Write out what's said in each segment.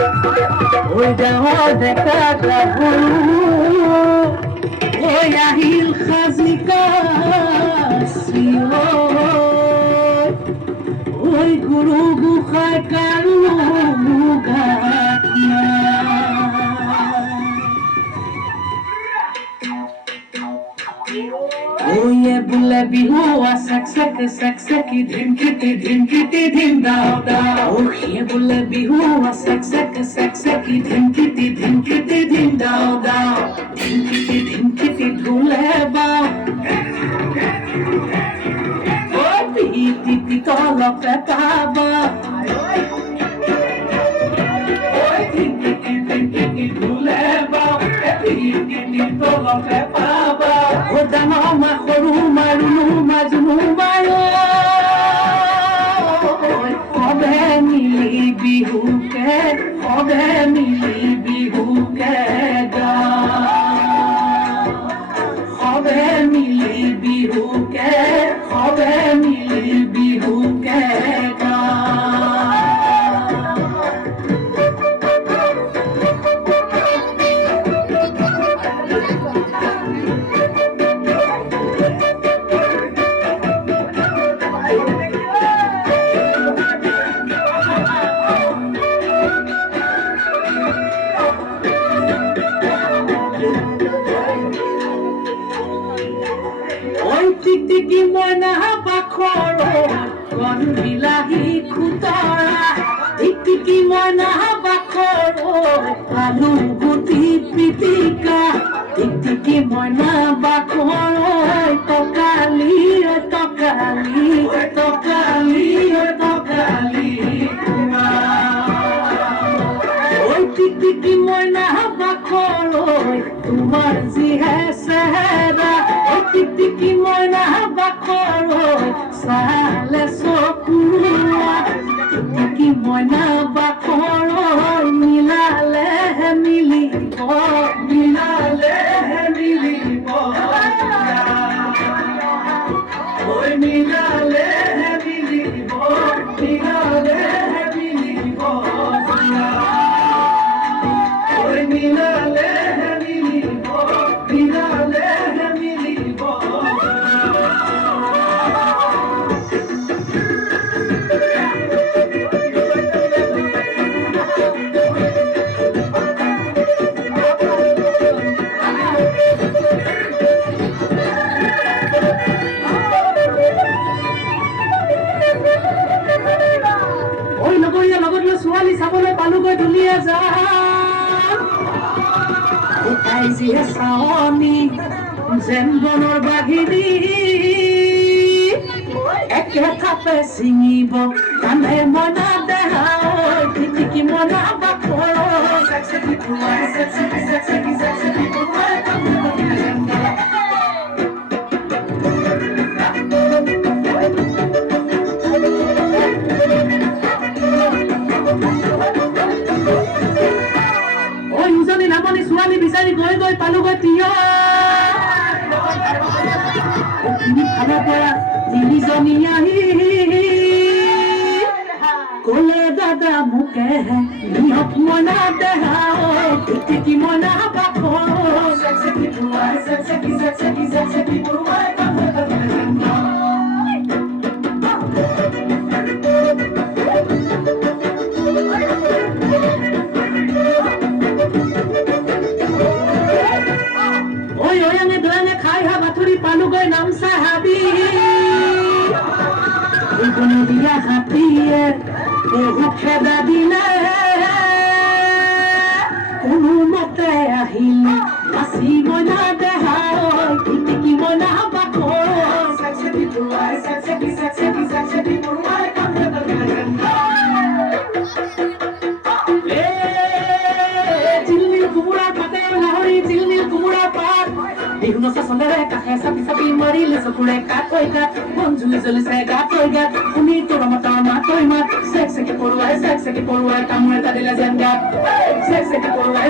ওই যাওয়া দেখা গাভৰু ওই আহিল সাজি কাছি ওই গুৰু গোসাঁই কাৰো গাত ওয়ে বুলে বিহু সক ধিম কিটি ধিম দাও দাও ওয়ে বুলে বিহু সক ধিম কিটি ধিম দাও দাও ধিম কিটি ঢোলে বাও ও পিটি তলতে পাবা ওই ধিম কিটি ঢোলে বাও পিটি তলতে পাবা ও জানো মা সৰু মাৰুনো মাজনো মায়ো সবে মিলি বিহুকে গা সবে মিলি বিহুকে গা টিকটিকি মইনা বাখৰ কণ বিলাহী খুতৰা টিকটিকি মইনা বাখৰ আলু গুটি পিটিকা টিকটিকি মইনা বাখৰ টকালি ওই টিকটিকি মইনা বাখৰ তোমাৰ যিহে চেহেৰা টিকটিকি মইনা বাখৰ চালে চকুৱা টিকটিকি মইনা বাখৰ মিলালে মিলিব ঐ মিলালে মিলিব ঐ মিলালে ছোৱালী চাবলৈ পালোগৈ ধুনীয়া যাই যিহে চাৱনী যেন বনৰ বাহিনী একে থাপে ছিঙিব কাণে মইনা দেহা টিকটিকি মইনা বাখৰ ছোৱালী বিচাৰি গৈ পালোগৈ ফালৰ পৰা তিনিজনী আহি ক'লে দাদা মোকে নিয়ক মইনা দেহা টিকটিকি মইনা বাখৰ পালোগৈ নামচা হাবি দিয়া হাতীয়ে বহু খেদা দিলে কোনো মতে আহিল বাচি মইনা দেহা টিকটিকি মইনা বাখৰ চিলমিল কোমোৰা পাতে লাহৰি চিলমিল কোমোৰা পাত বিহু নচা চলেৰে কাষে চাপি মাৰিলে চকুৰে কাট মন জুই জ্বলিছে গাত শুনি তোৰ মতৰ মাতৈ মাত চেকি পৰুৱাই কামোৰ এটা দিলে যেন গাত চেকি পৰুৱাই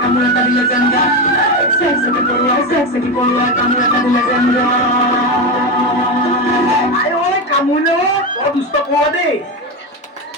কামোৰ এটা দিলে যেন গাত চেকি পৰুৱাই কামোৰ এটা দিলে যেন গাত কামোৰ দুষ্ট পোৱা দেই